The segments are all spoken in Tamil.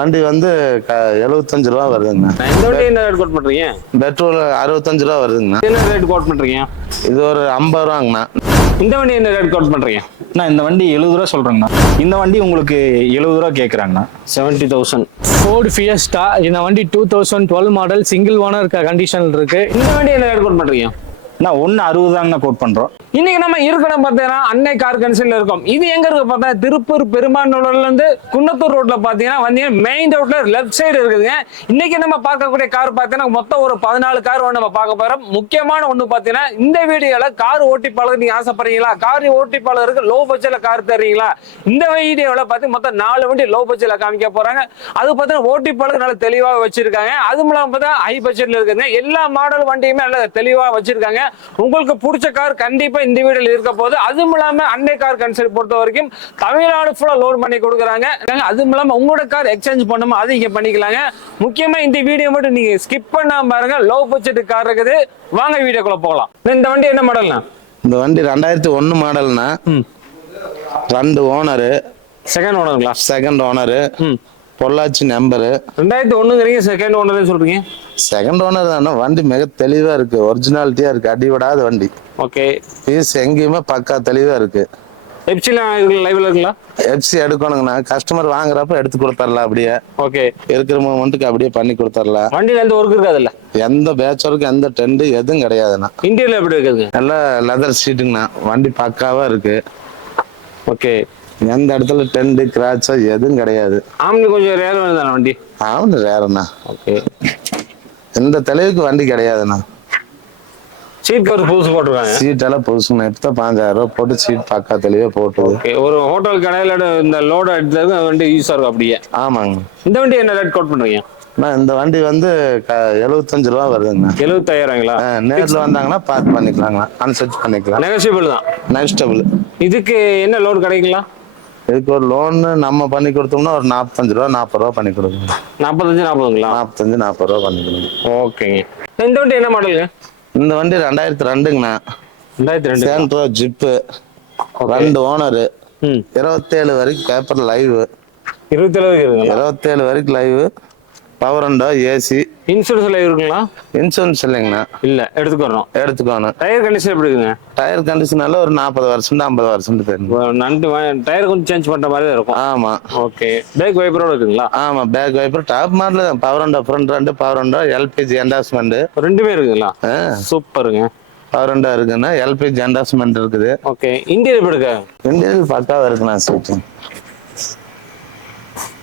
வண்டி வந்து 75 ரூபா வருதுங்கண்ணா. இந்த வண்டி என்ன ரேட் கோட் பண்றீங்க? பெட்ரோல் 65 ரூபா வருதுங்கண்ணா. என்ன ரேட் கோட் பண்றீங்க? இது ஒரு 50 ரூபாங்கண்ணா. இந்த வண்டி என்ன ரேட் கோட் பண்றீங்க? நான் இந்த வண்டி 70 ரூபா சொல்றேங்கண்ணா. இந்த வண்டி உங்களுக்கு 70 ரூபா கேட்குறாங்கண்ணா. 70,000. Ford Fiesta. இந்த வண்டி 2012 மாடல், சிங்கிள் ஓனர் கண்டிஷன் இருக்கு. இந்த வண்டி என்ன ரேட் கோட் பண்றீங்க? நான் 160 தாங்கண்ணா கோட் பண்றோம். இன்னைக்கு நம்ம இருக்கணும் பார்த்தீங்கன்னா அன்னை கார் கன்சல்ல இருக்கோம். இது எங்க இருக்கு பார்த்தா திருப்பூர் பெருமாநல்லூர்ல இருந்து குன்னத்தூர் ரோட்ல பாத்தீங்கன்னா மெயின் ரோட்ல லெஃப்ட் சைடு இருக்குதுங்க. இன்னைக்கு நம்ம பார்க்கக்கூடிய கார் பார்த்தீங்கன்னா மொத்தம் ஒரு 14 கார் நம்ம பார்க்க போறோம். முக்கியமான ஒண்ணு பாத்தீங்கன்னா இந்த வீடியோல கார் ஓட்டி பழக நீங்க ஆசைப்படுறீங்களா, கார் ஓட்டி பழகிறதுக்கு லோ பட்ஜெட்ல கார் தர்றீங்களா, இந்த வீடியோல பார்த்து மொத்தம் 4 வண்டி லோ பட்ஜெட்ல காமிக்க போறாங்க. அது பார்த்தீங்கன்னா ஓட்டி பழக நல்ல தெளிவா வச்சிருக்காங்க. அது மூலம் பார்த்தா ஹை பட்ஜெட்ல இருக்குங்க. எல்லா மாடல் வண்டியுமே நல்ல தெளிவா வச்சிருக்காங்க. உங்களுக்கு பிடிச்ச கார் கண்டிப்பா இந்த வீடியோல இருக்க போது. அதுவும் இல்லாம அன்னை கார் கன்சல்ட் பொறுத்த வரைக்கும் தமிழ்நாடு ஃபுல்லா லோட் பண்ணி கொடுக்குறாங்க. அதுவும் இல்லாம உங்களோட கார் எக்ஸ்சேஞ்ச் பண்ணுமா அது இங்க பண்ணிக்கலாங்க. முக்கியமா இந்த வீடியோ மட்டும் நீங்க ஸ்கிப் பண்ணாம பாருங்க. லோ பட்ஜெட் கார் இருக்குது. வாங்க வீடியோக்குள்ள போகலாம். இந்த வண்டி என்ன மாடல்னா? இந்த வண்டி 2001 மாடல்னா. 2 ஓனரு. செகண்ட் ஓனருங்களா? Second owner. Pollachi number. 2001 second owner சொல்றீங்க? செகண்ட் ஓனர் தானே. வண்டி மிக தெளிவா இருக்கு, ஒரிஜினாலிட்டியா இருக்கு, அடிவிடாத வண்டி. ஓகே. பீஸ் எங்கேயுமே பக்கா தெளிவா இருக்கு. லைவ்ல இருக்குங்களா? எஃப்சி எடுக்கணுங்கண்ணா. கஸ்டமர் வாங்குறப்ப எடுத்து கொடுத்துடலாம். அப்படியே ஓகே. இருக்கிற மூமெண்ட்டுக்கு அப்படியே பண்ணி கொடுத்துடலாம். வண்டியில எந்த ஒர்க் இருக்காதுல்ல? எந்த பேச்சருக்கு எந்த டெண்டு எதுவும் கிடையாதுண்ணா. இன்டீரியர் எப்படி இருக்குதுங்க? நல்லா லெதர் சீட்டுங்கண்ணா. வண்டி பக்காவா இருக்கு. ஓகே. எந்த இடத்துல டெண்டு கிராச்சோ எதுவும் கிடையாது. ஆம்னி கொஞ்சம் ரேர் தானே வண்டி? ஆமாண்ணா ரேருண்ணா. ஓகே. எந்த தெளிவுக்கு வண்டி கிடையாதுண்ணா. சீட் கவர் புதுசு போட்டுருக்காங்க. சீட் எல்லாம் புதுசுங்கண்ணா. இப்பதான் 5000 ரூபாய் போட்டு சீட் பக்கா தெளிவா போட்டு. ஓகே. ஒரு ஹோட்டல் கடையில இந்த லோடு எடுத்தது வண்டி யூஸ் ஆகும் அப்படியே. ஆமாங்க. இந்த வண்டி என்ன ரேட் கோட் பண்றீங்க? இந்த வண்டி வந்து 75 ரூபா வருதுங்கண்ணா. 75,000ங்களா? நேர்ல வந்தாங்கன்னா பார்த்து பண்ணிக்கலாங்கண்ணா. அன்செட் பண்ணிக்கலாம். நெகோஷியபிள் தான். நெகோஷியபிள். இதுக்கு என்ன லோன் கிடைக்குங்களா? இதுக்கு ஒரு லோன் நம்ம பண்ணி கொடுத்தோம்னா ஒரு 45 ரூபா 40 ரூபா பண்ணி கொடுக்கணும். 45-40ங்களா? 45-40 ரூபா பண்ணி கொடுக்கணும். ஓகேங்க. இந்த வண்டி என்ன மாடலுங்க? இந்த வண்டி 2002ங்கண்ணா. 2002 சேண்ட்ரோ ஜிப்பு. 2 ஓனரு. 27 வரைக்கும் பேப்பர் லைவ். 27 வரைக்கும் live. Power and AC. Insurance live இருக்குங்களா? இன்சூரன்ஸ் இல்லைங்கண்ணா. இல்ல எடுத்துக்கணும். டயர் கண்டிஷன் எப்படி இருக்குங்க? டயர் கண்டிஷன் எல்லாம் ஒரு 40% 50% தெரியும். டயர் கொஞ்சம் சேஞ்ச் பண்ற மாதிரி தான் இருக்கும். ஆமா. ஓகே. பேக் வைப்பரோட இருக்குங்களா? ஆமா. பேக் வைப்பர் டாப் மாடல் தான். பவர் அண்டோ ஃப்ரண்ட் ரெண்டு பவர் அண்டோ எல்பிஜி என்டாஸ்மெண்ட் ரெண்டுமே இருக்குங்களா? சூப்பருங்க. பவர் அண்டோ இருக்குன்னா எல்பிஜி என்டாஸ்மெண்ட் இருக்குது. ஓகே. இன்டீரியர் எப்படி இருக்கு? இன்டீரியர் பக்காவா இருக்குண்ணா. சீட்டு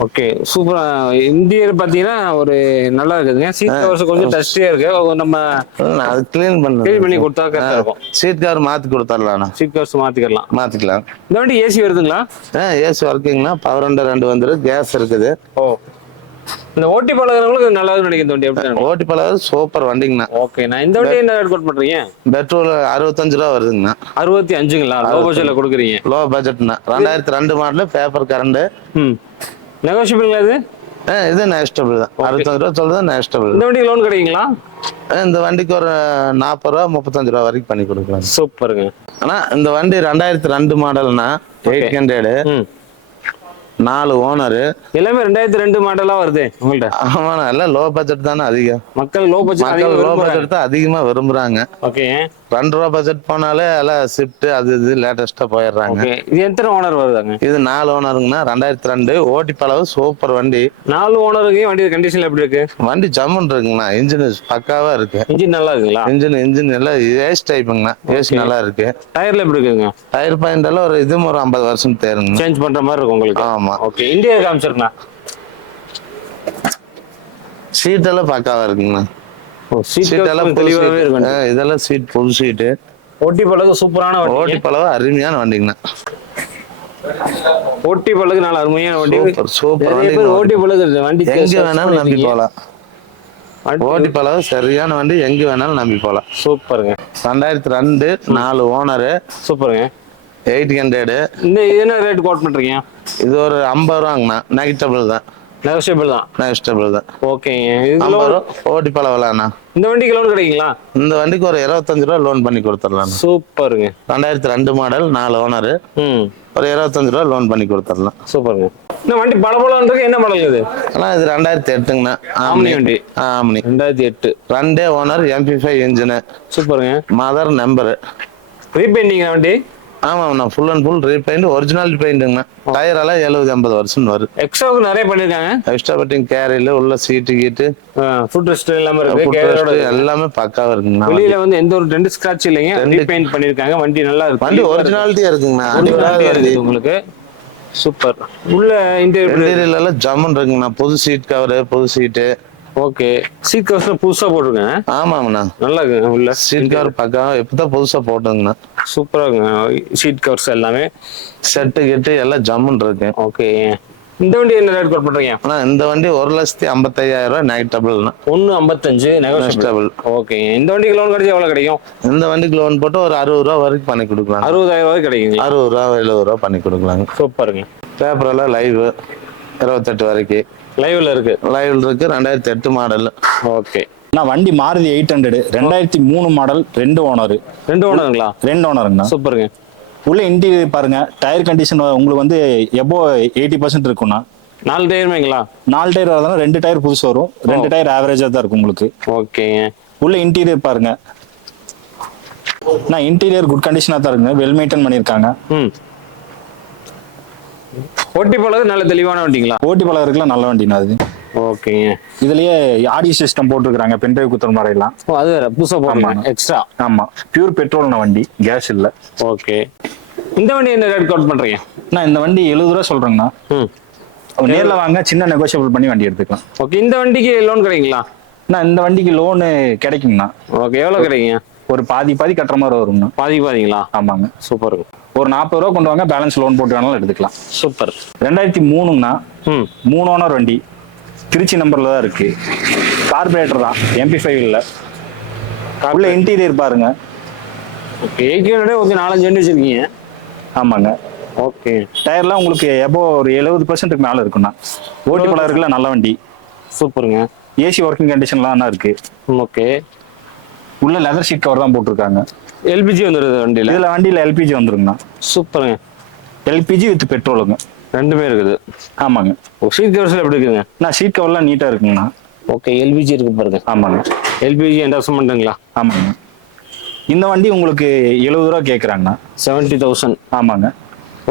ஓகே. சூப்பரா. இன்டீரியர் பாத்தீங்கன்னா ஒரு நல்லா இருக்குதுங்க. சீட் கவர்ஸ் கொஞ்சம் டஸ்டியா இருக்கு. நம்ம அது கிளீன் பண்ணி கொடுத்தா கரெக்டா இருக்கும். சீட் கவர் மாத்தி கொடுத்துடலாம். சீட் கவர்ஸ் மாத்திக்கலாம். இந்த வண்டி ஏசி வருதுங்களா? ஏசி ஒர்க்கிங்னா. பவர் அண்டோ 2 வந்துரு. கேஸ் இருக்குது. ஓ. இந்த ஓட்டி பழகிறவங்களுக்கு நல்லா நினைக்கிற வண்டி எப்படி? ஓட்டி பழகிறது சூப்பர் வண்டிங்கண்ணா. ஓகே. நான் இந்த வண்டி என்ன ரேட் கோட் பண்றீங்க? பெட்ரோல் 65 ரூபா வருதுங்கண்ணா. 65ங்களா? லோ பட்ஜெட்ல கொடுக்குறீங்க. லோ பட்ஜெட்னா. 2002 மாடல் பேப்பர் கரண்ட். நெகோஷியபிள் இது? இது நெகோஷியபிள் தான். 65 ரூபா சொல்றது நெகோஷியபிள். இந்த வண்டிக்கு லோன் கிடைக்குங்களா? இந்த வண்டிக்கு ஒரு 40 ரூபா 35 ரூபா வரைக்கும் பண்ணி கொடுக்கலாம். சூப்பருங்க. ஆனா இந்த வண்டி 2002 மாடல்னா 800. 4 ஓனரு. எல்லாமே 2002 மாடலா வருது உங்கள்ட்ட. ஆமாண்ணா. எல்லாம் லோ பட்ஜெட் தானே அதிகம். மக்கள் லோ பட்ஜெட் தான் அதிகமா விரும்புறாங்க. ஓகே. 2 ரூபா பட்ஜெட் போனாலே எல்லாம் ஷிஃப்ட் அது இது லேட்டஸ்டா போயிடுறாங்க. இது எத்தனை ஓனர் வருதாங்க? இது 4 ஓனருங்கண்ணா. 2002 ஓட்டி பழவு சூப்பர் வண்டி. 4 ஓனருக்கு வண்டி கண்டிஷன் எப்படி இருக்கு? வண்டி ஜம்முன் இருக்குங்கண்ணா. இன்ஜின் பக்காவா இருக்கு. இன்ஜின் நல்லா இருக்குங்களா? இன்ஜின் எல்லாம் ஏசி டைப்புங்கண்ணா. ஏசி நல்லா இருக்கு. டயர்ல எப்படி இருக்குங்க? டயர் பாயிண்ட் எல்லாம் ஒரு இதுவும் ஒரு 50 வருஷம் தேருங்க. சேஞ்ச் பண்ற மாதிரி இருக்கும் உங்களுக்கு. ஆமா. ஓகே. இந்தியா காமிச்சிருக்கா? சீட் எல்லாம் பக்காவா இருக்குங்கண்ணா. சீட் எல்லாம் தெளிவாவே இருக்கு. இதெல்லாம் சீட் புது சீட்டு. ஓட்டி பழகு சூப்பரான வண்டி. ஓட்டி பழகு அருமையான வண்டிங்கண்ணா. ஓட்டி பழகு நல்ல அருமையான வண்டி. சூப்பர் வண்டி. ஓட்டி பழகு வண்டி எங்க வேணாலும் நம்பி போலாம். ஓட்டி பழகு சரியான வண்டி. எங்க வேணாலும் நம்பி போலாம். சூப்பருங்க. 2002 4 ஓனரு. சூப்பருங்க. 800. இந்த என்ன ரேட் கோட் பண்றீங்க? இது ஒரு 50 ரூபாங்கண்ணா. நெகட்டிவ் தான். நெகோஷியபிள் தான். ஓகேங்க. 50 ரூபா ஓட்டி பழவலாண்ணா. இந்த வண்டிக்கு லோன் கிடைக்குங்களா? இந்த வண்டிக்கு ஒரு 25 ரூபா லோன் பண்ணி கொடுத்துடலாம். சூப்பருங்க. 2002 மாடல் 4 ஓனரு. ஒரு 25 ரூபா லோன் பண்ணி கொடுத்துடலாம். சூப்பருங்க. இந்த வண்டி பளபளன்றது என்ன மாடல் இது? ஆனா இது 2008ங்கண்ணா. ஆம்னி வண்டி. ஆம்னி 2008. ரெண்டே ஓனர், MP5 இன்ஜினு, சூப்பருங்க. Mother number. ரீபெயிண்டிங் வண்டி? ஆமாண்ணா, full and full repaint, original பெயிண்ட்டுங்கண்ணா. டயர் எல்லாம் 70-80 வருஷம் வரும். எக்ஸ்ட்ராவுக்கு நிறைய பண்ணிருக்காங்க. எக்ஸ்ட்ரா பட்டிங் கேரியில் உள்ள சீட்டு கீட்டு ஃபுட் ரெஸ்ட் எல்லாமே இருக்கு. எல்லாமே பக்காவா இருக்குங்கண்ணா. வெளியில வந்து எந்த ஒரு டென்ட் ஸ்கிராட்ச் இல்லைங்க. ரீபெயிண்ட் பண்ணிருக்காங்க. வண்டி நல்லா இருக்கு. வண்டி ஒரிஜினாலிட்டியா இருக்குங்கண்ணா. உங்களுக்கு சூப்பர். உள்ள இன்டீரியர்ல எல்லாம் ஜம்முன் இருக்குங்கண்ணா. புது சீட் கவரு, புது சீட்டு. ஓகே. சீட் கவர்ஸ் புதுசா போட்டிருக்கேன். ஆமாங்கண்ணா, நல்லா இருக்கு. உள்ள சீட் கவர் பக்காவா இப்பதான் புதுசா போட்டுங்கண்ணா. சூப்பரா இருக்குங்க சீட் கவர்ஸ் எல்லாமே. செட்டு கிட்டு எல்லாம் ஜம்முன் இருக்கு. ஓகே. இந்த வண்டி என்ன ரேட் கோட் பண்றீங்க? இந்த வண்டி 1,55,000 நெகட்டபிள்னா. 1,55 நெகோஷியபிள். ஓகே. இந்த வண்டிக்கு லோன் கிடைச்சா எவ்வளவு கிடைக்கும்? இந்த வண்டிக்கு லோன் போட்டு ஒரு 60 ரூபா வரைக்கும் பண்ணி கொடுக்கலாம். 60,000 ரூபாய் கிடைக்கும். 60 ரூபா 70 ரூபா பண்ணி கொடுக்கலாங்க. சூப்பருங்க. பேப்பர் எல்லாம் லைவ் 28 வரைக்கும் லைவ்ல இருக்கு. 2008 மாடல். ஓகே. நான் வண்டி மாருதி 800 2003 மாடல், 2 ஓனர். 2 ஓனருங்களா? 2 ஓனருங்கண்ணா. சூப்பருங்க. உள்ள இன்டீரியர் பாருங்க. டயர் கண்டிஷன் உங்களுக்கு வந்து எபோ 80% இருக்கும்ண்ணா. 4 டயருமேங்களா? 4 டயர் வரதுனா 2 டயர் புதுசு வரும், 2 டயர் ஆவரேஜா தான் இருக்கும் உங்களுக்கு. ஓகேங்க. உள்ள இன்டீரியர் பாருங்க. நான் இன்டீரியர் குட் கண்டிஷனா தான் இருக்குங்க. வெல் மெயின்டைன் பண்ணிருக்காங்க. ஓட்டி பழகு நல்ல தெளிவான வண்டிங்களா? ஓட்டி பழகிறதுக்குலாம் நல்ல வண்டினா அது. ஓகேங்க. இதுலயே ஆடியோ சிஸ்டம் போட்டுருக்காங்க. பென்ட்ரைவ் குத்துற மாதிரி எல்லாம். அது வேற புதுசா போடுறாங்க எக்ஸ்ட்ரா. ஆமா, பியூர் பெட்ரோல்னா வண்டி, கேஸ் இல்ல. ஓகே. இந்த வண்டி என்ன ரேட் கோட் பண்றீங்க? நான் இந்த வண்டி 70 ரூபா சொல்றேங்கண்ணா. நேர்ல வாங்க, சின்ன நெகோஷியபிள் பண்ணி வண்டி எடுத்துக்கலாம். ஓகே. இந்த வண்டிக்கு லோன் கிடைக்குங்களா? நான் இந்த வண்டிக்கு லோனு கிடைக்குங்கண்ணா. ஓகே. எவ்வளவு கிடைக்குங்க? ஒரு பாதி கட்டுற மாதிரி வரும்ண்ணா. பாதிங்களா? ஆமாங்க. சூப்பர். ஒரு 40 ரூபா கொண்டு வாங்க, பேலன்ஸ் லோன் போட்டு வேணாலும் எடுத்துக்கலாம். சூப்பர். 2003ங்கண்ணா. 3 ஓனர் வண்டி, திருச்சி நம்பர்ல தான் இருக்கு. கார்பரேட்டர் தான், MP5 இல்ல. உள்ள இன்டீரியர் பாருங்க. ஓகே. 4-5 வண்டி வச்சிருக்கீங்க. ஆமாங்க. ஓகே. டயர்லாம் உங்களுக்கு எபோ ஒரு 70% மேல இருக்குண்ணா. ஓட்டி பழகிறதுக்குலாம் நல்ல வண்டி. சூப்பருங்க. ஏசி ஒர்க்கிங் கண்டிஷன்லாம் இருக்கு. ஓகே. உள்ள லெதர் ஷீட் கவர் தான் போட்டிருக்காங்க. எல்பிஜி வந்துருது வண்டியில? இதுல வண்டியில எல்பிஜி வந்துருங்கண்ணா. சூப்பருங்க. எல்பிஜி வித் பெட்ரோலுங்க. ரெண்டுமே இருக்குது. ஆமாங்க. சீட் கவர்ஸ்ல எப்படி இருக்குங்க? நான் சீட் கவர்லாம் நீட்டா இருக்குங்கண்ணா. ஓகே. எல்பிஜி இருக்கு பாருங்க. ஆமாங்க. எல்பிஜி என்டாஸ்மெண்ட்டுங்களா? ஆமாங்க. இந்த வண்டி உங்களுக்கு 70 ரூபா கேட்குறாங்கண்ணா. 70,000. ஆமாங்க.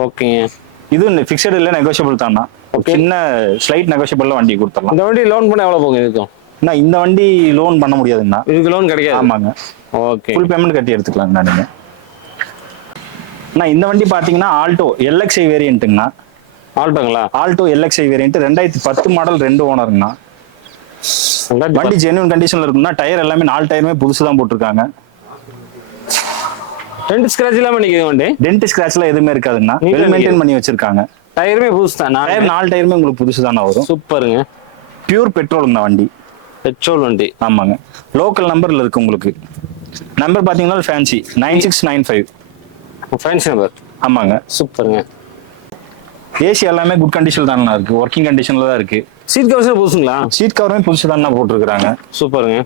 ஓகேங்க. இது ஃபிக்ஸட் இல்லை, நெகோஷியபிள் தான்ண்ணா. சின்ன ஸ்லைட் நெகோஷியபிள்ல வண்டி கொடுத்துடலாம். இந்த வண்டி லோன் பண்ண எவ்வளவு போகும் இதுக்கும்? நான் இந்த வண்டி லோன் பண்ண முடியாதுங்கண்ணா. இதுக்கு லோன் கிடைக்காது? ஆமாங்க. ஓகே. ஃபுல் பேமெண்ட் கட்டி எடுத்துக்கலாங்கண்ணா நீங்க. நான் இந்த வண்டி பாத்தீங்கன்னா ஆல்டோ LXi வேரியன்ட்டுங்கண்ணா. ஆல்டோங்களா? ஆல்டோ LXi வேரியன்ட் 2010 மாடல், 2 ஓனருங்கண்ணா. வண்டி ஜென்யூன் கண்டிஷன்ல இருக்குன்னா. டயர் எல்லாமே 4 டயருமே புதுசு தான் போட்டிருக்காங்க. டென்ட் ஸ்கிராட்ச் இல்லாம நிக்குது வண்டி. டென்ட் ஸ்கிராட்ச்லாம் எதுவுமே இருக்காதுண்ணா. வெல் மெயின்டைன் பண்ணி வச்சிருக்காங்க. டயருமே புதுசு தான். டயர் 4 டயருமே உங்களுக்கு புதுசு தானே வரும். சூப்பருங்க. பியூர் பெட்ரோலுங்கண்ணா வண்டி. பெட்ரோல் வண்டி. ஆமாங்க. லோக்கல் நம்பர்ல இருக்கு உங்களுக்கு. நம்பர் பாத்தீங்கன்னா ஃபேன்சி 9695. Fancy number. ஆமாங்க. சூப்பருங்க. ஏசி எல்லாமே குட் கண்டிஷன் தானே இருக்கு. ஒர்க்கிங் கண்டிஷன்ல தான் இருக்கு. சீட் கவர்ஸ் புதுசுங்களா? சீட் கவருமே புதுசு தானே போட்டிருக்காங்க. சூப்பருங்க.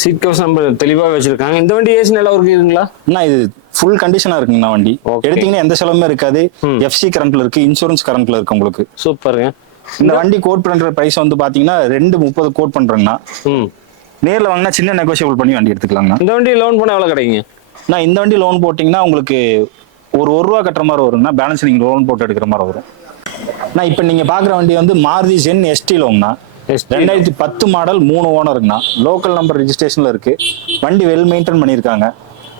சீட் கவர்ஸ் நம்ம தெளிவாக வச்சிருக்காங்க. இந்த வண்டி ஏசி நல்லா இருக்குங்களா? இது ஃபுல் கண்டிஷனா இருக்குங்கண்ணா வண்டி. எடுத்தீங்கன்னா எந்த செலவுமே இருக்காது. FC கரண்ட்ல இருக்கு, இன்சூரன்ஸ் கரண்ட்ல இருக்கு உங்களுக்கு. சூப்பருங்க. இந்த வண்டி கோட் பண்ற பிரைஸ் வந்து பாத்தீங்கன்னா 230 கோட் பண்றேங்கண்ணா. நேர்ல வாங்கினா சின்ன நெகோஷியபிள் பண்ணி வண்டி எடுத்துக்கலாங்கண்ணா. இந்த வண்டி லோன் பண்ண எவ்வளவு கிடைக்குங்க? நான் இந்த வண்டி லோன் போட்டீங்கன்னா உங்களுக்கு ஒரு 1 ரூபா கட்டுற மாதிரி வருங்கண்ணா. பேலன்ஸ் நீங்க லோன் போட்டு எடுக்கிற மாதிரி வரும். நான் இப்ப நீங்க பாக்குற வண்டி வந்து மாருதி ஜென் ST லோன்னா. 2010 மாடல், 3 ஓனருங்கண்ணா. லோக்கல் நம்பர் ரெஜிஸ்ட்ரேஷன்ல இருக்கு. வண்டி வெல் மெயின்டைன் பண்ணிருக்காங்க.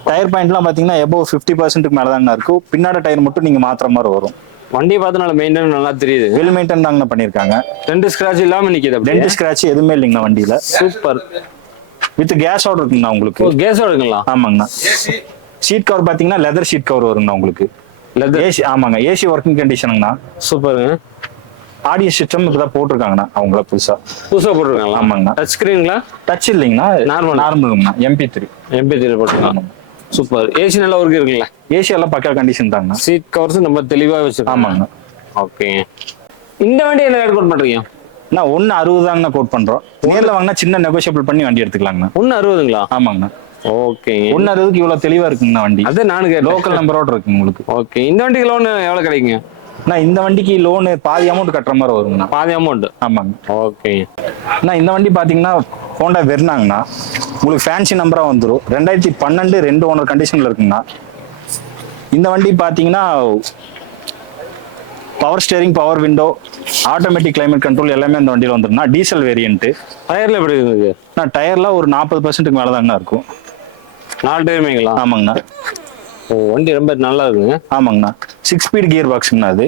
டயர் பாயிண்ட்லாம் பாத்தீங்கன்னா எபோவ் 50% மேல தாங்கண்ணா இருக்கு. பின்னாடி டயர் மட்டும் நீங்க மாத்துற மாதிரி வரும். வண்டி பார்த்தனால மெயின்டைன் நல்லா தெரியுது. வெல் மெயின்டைன் தாங்கண்ணா பண்ணிருக்காங்க. டென்ட் ஸ்கிராட்ச் இல்லாம நிக்குது. டென்ட் ஸ்கிராட்ச் எதுவுமே இல்லைங்கண்ணா வண்டியில. சூப்பர். வித் கேஸ் ஆர்டர் இருக்குங்கண்ணா உங்களுக்கு. கேஸ் ஆர்டருங்களா? ஆமாங்கண்ணா. சீட் கவர் பாத்தீங்கன்னா லெதர் ஷீட் கவர் வருங்கண்ணா உங்களுக்கு. Leather AC. ஆமாங்க. ஏசி ஒர்க்கிங் கண்டிஷனுங்கண்ணா. சூப்பருங்க. ஆடியோ சிஸ்டம் இப்பதான் போட்டிருக்காங்கண்ணா. அவங்கள புதுசா போட்டிருக்காங்களா? ஆமாங்கண்ணா. டச் ஸ்கிரீனுங்களா? டச் இல்லைங்கண்ணா, நார்மலுங்கண்ணா. MP3 போட்டிருக்காங்க. சூப்பர். ஏசி நல்லா ஒர்க் இருக்குங்களா? ஏசி எல்லாம் பக்கா கண்டிஷன் தாங்கண்ணா. சீட் கவர்ஸ் நம்ம தெளிவா வச்சிருக்கோம். ஆமாங்க. ஓகே. இந்த வண்டி என்ன ரேட் கோட் பண்றீங்க? நான் 160 தாங்கண்ணா கோட் பண்றோம். நேர்ல வாங்கினா சின்ன நெகோஷியபிள் பண்ணி வண்டி எடுத்துக்கலாங்கண்ணா. 160ங்களா? ஆமாங்கண்ணா. ஓகே. 160க்கு இவ்வளவு தெளிவா இருக்குங்கண்ணா வண்டி. அது நானுங்க லோக்கல் நம்பரோட இருக்கு உங்களுக்கு. ஓகே. இந்த வண்டிக்கு லோன் எவ்வளவு கிடைக்குங்க? நான் இந்த வண்டிக்கு லோனு பாதி அமௌண்ட் கட்டுற மாதிரி வருங்கண்ணா. பாதி அமௌண்ட். ஆமாங்க. ஓகே. நான் இந்த வண்டி பார்த்தீங்கன்னா ஹோண்டா வெர்னாங்கண்ணா. உங்களுக்கு ஃபேன்சி நம்பராக வந்துடும். 2012 2 ஓனர் கண்டிஷனில் இருக்குங்கண்ணா. இந்த வண்டி பார்த்தீங்கன்னா power steering, power window, automatic climate control எல்லாமே அந்த வண்டியில் வந்துருந்தா. Diesel variant. டயர்ல எப்படி இருக்கு? நான் டயர்லாம் ஒரு 40% மேலே தாங்கண்ணா இருக்கும். 4 டயருமேங்களா? ஆமாங்கண்ணா. ஓ, வண்டி ரொம்ப நல்லா இருக்குங்க. ஆமாங்கண்ணா. 6 ஸ்பீட் கியர் பாக்ஸுங்கண்ணா. அது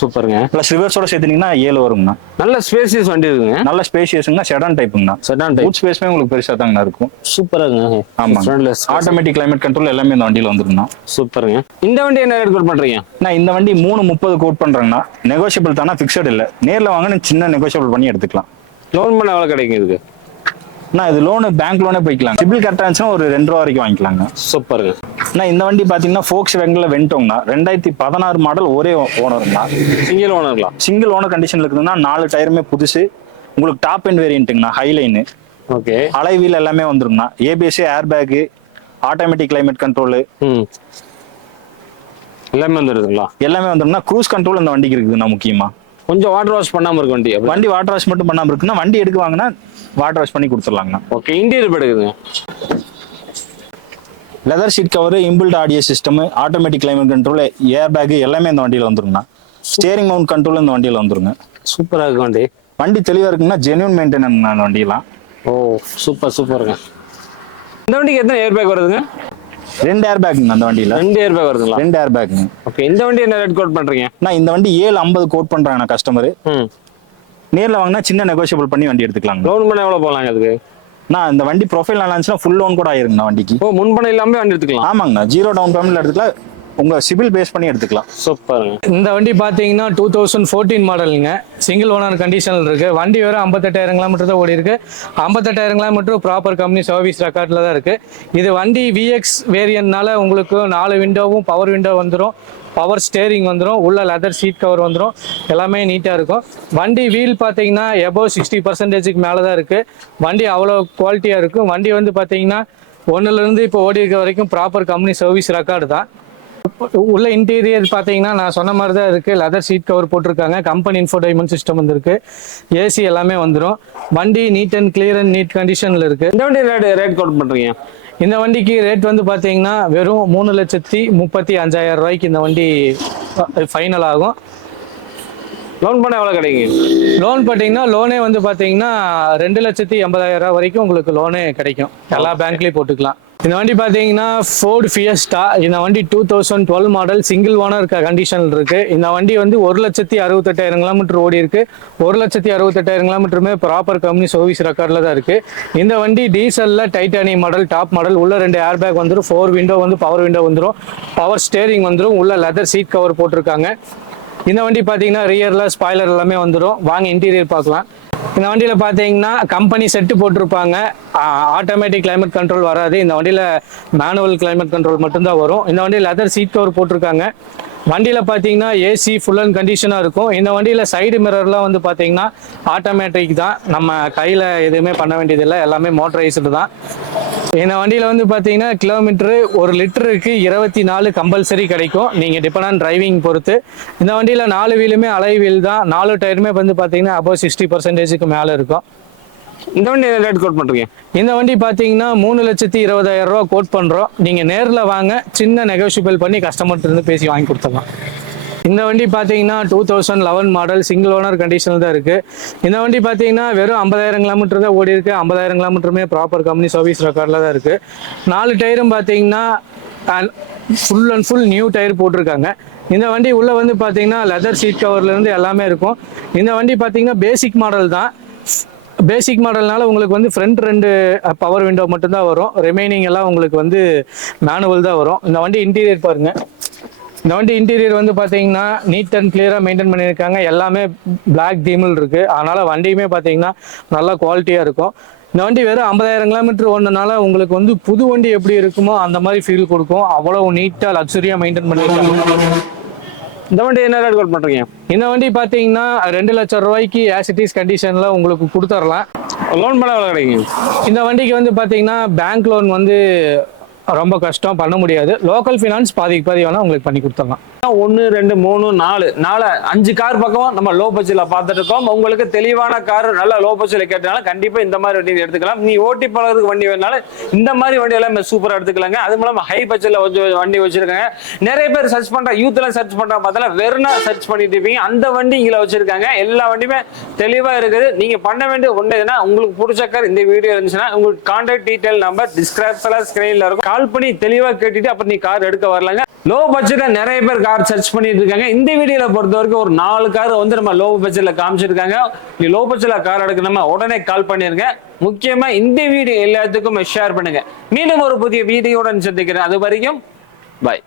சூப்பருங்க. ப்ளஸ் ரிவர்ஸோட சேர்த்துனீங்கன்னா 7 வருங்கண்ணா. நல்ல ஸ்பேசியஸ் வண்டி இருக்குங்க. நல்ல ஸ்பேஷியஸ்ங்கண்ணா. செடான் டைப்புங்கண்ணா. Sedan type. பூட் ஸ்பேஸ்மே உங்களுக்கு பெருசாக தாங்கண்ணா இருக்கும். சூப்பராங்க. ஆமாங்க. ஆட்டோமேட்டிக் கிளைமேட் கண்ட்ரோல் எல்லாமே இந்த வண்டியில் வந்துருங்கண்ணா. சூப்பருங்க. இந்த வண்டி என்ன ரேட் கோட் பண்றீங்க? நான் இந்த வண்டி 330 கோட் பண்றேங்கண்ணா. நெகோஷியபிள் தானே, ஃபிக்ஸட் இல்லை. நேரில் வாங்க சின்ன நெகோஷியபிள் பண்ணி எடுத்துக்கலாம். லோன் பண்ண எவ்வளோ கிடைக்கும் இதுக்கு? நான் இது லோனு பேங்க் லோனே போய்க்கலாம். சிபில் கரெக்டாக இருந்துச்சுன்னா ஒரு 2 ரூபா வரைக்கும் வாங்கிக்கலாங்க. சூப்பருங்க. நான் இந்த வண்டி பார்த்தீங்கன்னா ஃபோக்ஸ் வேகனில் வென்டோங்கண்ணா. 2016 மாடல், ஒரே ஓனருங்கண்ணா. சிங்கிள் ஓனர்ங்களா? சிங்கிள் ஓனர் கண்டிஷனில் இருக்குதுன்னா 4 டயருமே புதுசு. உங்களுக்கு டாப் அண்ட் வேரியன்ட்டுங்கண்ணா. ஹைலைனு. ஓகே. அலை வீல் எல்லாமே வந்துருங்கண்ணா. ABS, air bag, automatic climate control எல்லாமே வந்துருதுங்களா? எல்லாமே வந்துருங்கண்ணா. க்ரூஸ் கண்ட்ரோல் இந்த வண்டிக்கு இருக்குதுண்ணா. முக்கியமா கொஞ்சம் வாட்டர் வாஷ் பண்ணாம இருக்கு வண்டி. வண்டி வாட்டர் வாஷ் மட்டும் பண்ணாம இருக்குன்னா வண்டி எடுக்க வாங்கினா வாட்டர் வாஷ் பண்ணி கொடுத்துடலாங்கண்ணா. ஓகே. இன்டீரியர் எடுக்குதுங்க. Leather seat cover, inbuilt audio system, automatic climate control, air bag எல்லாமே இந்த வண்டியில் வந்துருங்கண்ணா. ஸ்டேரிங் மவுண்ட் கண்ட்ரோல் இந்த வண்டியில் வந்துருங்க. சூப்பராக இருக்கு வண்டி. வண்டி தெளிவாக இருக்குங்கன்னா ஜென்யூன் மெயின்டெனன்ஸ் அந்த வண்டியெல்லாம். ஓ, சூப்பர் சூப்பருங்க. இந்த வண்டிக்கு எத்தனை ஏர் பேக் வருதுங்க? 2 ஏர் பேக்குங்க அந்த வண்டியில். 2 ஏர் பேக் வருதுங்களா? 2 ஏர் பேக்குங்க. ஓகே. இந்த வண்டி என்ன ரேட் கோட் பண்றீங்க? நான் இந்த வண்டி 750 கோட் பண்றாங்க கஸ்டமர். நேரில் வாங்கினா சின்ன நெகோஷியபிள் பண்ணி வண்டி எடுத்துக்கலாங்க. லோன் பண்ண எவ்வளோ போகலாங்க அதுக்கு? நான் இந்த வண்டி ப்ரொஃபைல் நல்லா இருந்துச்சுன்னா ஃபுல் லோன் கூட ஆயிருங்கண்ணா வண்டிக்கு. ஓ, முன்பணம் இல்லாமல் வண்டி எடுத்துக்கலாம்? ஆமாங்கண்ணா. 0 டவுன் பேமெண்ட்ல எடுத்துக்கலாம். உங்க சிபில் பேஸ் பண்ணி எடுத்துக்கலாம். சூப்பருங்க. இந்த வண்டி பார்த்தீங்கன்னா 2014 மாடலுங்க. சிங்கிள் ஓனர் கண்டிஷனில் இருக்கு. வண்டி வெறும் 58,000 கிலோமீட்டர் தான் ஓடி இருக்கு. 58,000 கிலோமீட்டர் ப்ராப்பர் கம்பெனி சர்வீஸ் ரெக்கார்டில் தான் இருக்கு. இது வண்டி விஎக்ஸ் வேரியன்ட்னால உங்களுக்கு 4 விண்டோவும் பவர் விண்டோ வந்துடும். பவர் ஸ்டேரிங் வந்துடும். உள்ள லெதர் சீட் கவர் வந்துடும். எல்லாமே நீட்டாக இருக்கும். வண்டி வீல் பார்த்தீங்கன்னா எபோவ் 60% மேலே தான் இருக்குது. வண்டி அவ்வளோ குவாலிட்டியாக இருக்கும். வண்டி வந்து பார்த்தீங்கன்னா 1லேருந்து இப்போ ஓடி இருக்க வரைக்கும் ப்ராப்பர் கம்பெனி சர்வீஸ் ரெக்கார்டு தான். உள்ள இன்டீரியர் பார்த்தீங்கன்னா நான் சொன்ன மாதிரி தான் இருக்குது. லெதர் சீட் கவர் போட்டிருக்காங்க. கம்பெனி இன்ஃபோடைன்மெண்ட் சிஸ்டம் வந்துருக்கு. ஏசி எல்லாமே வந்துடும். வண்டி neat and clear and neat கண்டிஷனில் இருக்குது. இந்த வண்டி ரேட் கோட் பண்ணுறீங்க? இந்த வண்டிக்கு ரேட் வந்து பார்த்தீங்கன்னா வெறும் 3,35,000 ரூபாய்க்கு இந்த வண்டி ஃபைனல் ஆகும். லோன் பண்ண எவ்வளோ கிடைக்கும்? லோன் பார்த்தீங்கன்னா லோனே வந்து பார்த்தீங்கன்னா 2,80,000 ரூபா வரைக்கும் உங்களுக்கு லோனே கிடைக்கும். எல்லா பேங்க்லேயும் போட்டுக்கலாம். இந்த வண்டி பார்த்தீங்கன்னா ஃபோர்டு ஃபியஸ்டா. இந்த வண்டி 2012 மாடல், சிங்கிள் ஓனர் கண்டிஷனில் இருக்கு. இந்த வண்டி வந்து 1,68,000 கிலோமீட்டர் ஓடி இருக்கு. 1,68,000 கிலோமீட்டருமே ப்ராப்பர் கம்பெனி சர்வீஸ் ரெக்கார்டில் தான் இருக்கு. இந்த வண்டி டீசல்ல டைட்டானியம் மாடல், டாப் மாடல். உள்ள 2 ஏர் பேக் வந்துடும். 4 விண்டோ வந்து பவர் விண்டோ வந்துடும். பவர் ஸ்டேரிங் வந்துடும். உள்ள லெதர் சீட் கவர் போட்டிருக்காங்க. இந்த வண்டி பார்த்தீங்கன்னா ரியர்ல ஸ்பாய்லர் எல்லாமே வந்துடும். வாங்க இன்டீரியர் பார்க்கலாம். இந்த வண்டியில் பார்த்தீங்கன்னா கம்பெனி செட்டு போட்டிருப்பாங்க. ஆட்டோமேட்டிக் கிளைமேட் கண்ட்ரோல் வராது. இந்த வண்டியில் மேனுவல் கிளைமேட் கண்ட்ரோல் மட்டும்தான் வரும். இந்த வண்டியில் லெதர் சீட் கவர் போட்டிருக்காங்க. வண்டியில் பார்த்தீங்கன்னா ஏசி ஃபுல் அண்ட் கண்டிஷனாக இருக்கும். இந்த வண்டியில் சைடு மிரர்லாம் வந்து பார்த்தீங்கன்னா ஆட்டோமேட்டிக் தான். நம்ம கையில் எதுவுமே பண்ண வேண்டியதில்லை. எல்லாமே மோட்டரைஸ்டு தான். இந்த வண்டியில் வந்து பார்த்தீங்கன்னா கிலோமீட்டரு 1 லிட்டருக்கு 24 கம்பல்சரி கிடைக்கும். நீங்கள் டிபெண்ட் ஆன் டிரைவிங் பொறுத்து. இந்த வண்டியில் 4 வீலுமே அலை வீல் தான். 4 டயருமே வந்து பார்த்தீங்கன்னா அபோவ் 60% மேலே இருக்கும். இந்த வண்டி ரேட் கோட் பண்ணுறீங்க? இந்த வண்டி பார்த்தீங்கன்னா 3,20,000 ரூபா கோட் பண்ணுறோம். நீங்கள் நேரில் வாங்க, சின்ன நெகோஷியபிள் பண்ணி கஸ்டமர்கிட்ட இருந்து பேசி வாங்கி கொடுத்துடலாம். இந்த வண்டி பார்த்தீங்கன்னா 2011 மாடல், சிங்கிள் ஓனர் கண்டிஷனில் தான் இருக்குது. இந்த வண்டி பார்த்தீங்கன்னா வெறும் 50,000 கிலோமீட்டர் தான் ஓடி இருக்குது. 50,000 கிலோமீட்டருமே ப்ராப்பர் கம்பெனி சர்வீஸ் ரெக்கார்டில் தான் இருக்குது. 4 டயரும் பார்த்தீங்கன்னா full and full new tyre போட்டிருக்காங்க. இந்த வண்டி உள்ளே வந்து பார்த்தீங்கன்னா லெதர் சீட் கவர்லேருந்து எல்லாமே இருக்கும். இந்த வண்டி பார்த்தீங்கன்னா பேசிக் மாடல் தான். பேசிக் மாடல்னால உங்களுக்கு வந்து ஃப்ரண்ட் 2 பவர் விண்டோ மட்டும்தான் வரும். ரிமைனிங் எல்லாம் உங்களுக்கு வந்து மேனுவல் தான் வரும். இந்த வண்டி இன்டீரியர் பாருங்கள். இந்த வண்டி இன்டீரியர் வந்து பார்த்தீங்கன்னா நீட் அண்ட் கிளியராக மெயின்டைன் பண்ணியிருக்காங்க. எல்லாமே பிளாக் தீமில் இருக்குது. அதனால் வண்டியுமே பார்த்தீங்கன்னா நல்லா குவாலிட்டியாக இருக்கும். இந்த வண்டி வெறும் 50,000 கிலோமீட்டர் ஓடுனதுனால உங்களுக்கு வந்து புது வண்டி எப்படி இருக்குமோ அந்த மாதிரி ஃபீல் கொடுக்கும். அவ்வளோ நீட்டாக லக்ஸரியாக மெயின்டைன் பண்ணியிருக்காங்க. இந்த வண்டி என்ன ரேட் கோட் பண்ணுறீங்க? இந்த வண்டி பார்த்தீங்கன்னா 2 லட்சம் ரூபாய்க்கு ஆசிட்டிஸ் கண்டிஷனில் உங்களுக்கு கொடுத்துடலாம். லோன் பண்ண எவ்வளோ கிடைக்கும்? இந்த வண்டிக்கு வந்து பார்த்தீங்கன்னா பேங்க் லோன் வந்து ரொம்ப கஷ்டம், பண்ண முடியாது. லோக்கல் ஃபினான்ஸ் பாதிக்கு பாதி வேணால் உங்களுக்கு பண்ணி கொடுத்துடலாம். 1 2 3 4 5 கார் பக்கம் நம்ம லோ பட்ஜெட்ல பார்த்துட்டு இருக்கோம். உங்களுக்கு தெளிவான கார் நல்ல லோ பட்ஜெட்ல கேட்டனால கண்டிப்பா இந்த மாதிரி வண்டி எடுத்துக்கலாம். நீ ஓட்டி பழகிறதுக்கு வண்டி வேணாலும் இந்த மாதிரி வண்டி எல்லாம் சூப்பரா எடுத்துக்கலாங்க. அது மூலமா ஹை பட்ஜெட்ல வண்டி வச்சிருக்காங்க. நிறைய பேர் சர்ச் பண்ற யூத் எல்லாம் சர்ச் பண்ற பார்த்தா வெறும் சர்ச் பண்ணிட்டு இருப்பீங்க. அந்த வண்டி இங்க வச்சிருக்காங்க. எல்லா வண்டியுமே தெளிவா இருக்குது. நீங்க பண்ண வேண்டிய ஒண்ணு எதுனா, உங்களுக்கு பிடிச்ச கார் இந்த வீடியோ இருந்துச்சுன்னா உங்களுக்கு கான்டாக்ட் டீடைல் நம்பர் டிஸ்கிரிப்ஷன்ல ஸ்கிரீன்ல இருக்கும். கால் பண்ணி தெளிவா கேட்டுட்டு அப்புறம் நீ கார் எடுக்க வரலாங்க. லோ பட்ஜெட்ல நிறைய பேர் கார் சர்ச் பண்ணிட்டு இருக்காங்க. இந்த வீடியோல பொறுத்த வரைக்கும் ஒரு 4 கார் வந்து நம்ம லோ பட்ஜெட்ல காமிச்சிருக்காங்க. நீ லோ பட்ஜெட்ல கார் எடுக்கணுமா உடனே கால் பண்ணிருங்க. முக்கியமா இந்த வீடியோ எல்லாத்துக்கும் ஷேர் பண்ணுங்க. மீண்டும் ஒரு புதிய வீடியோட சந்திக்கிறேன். அது வரைக்கும் பாய்.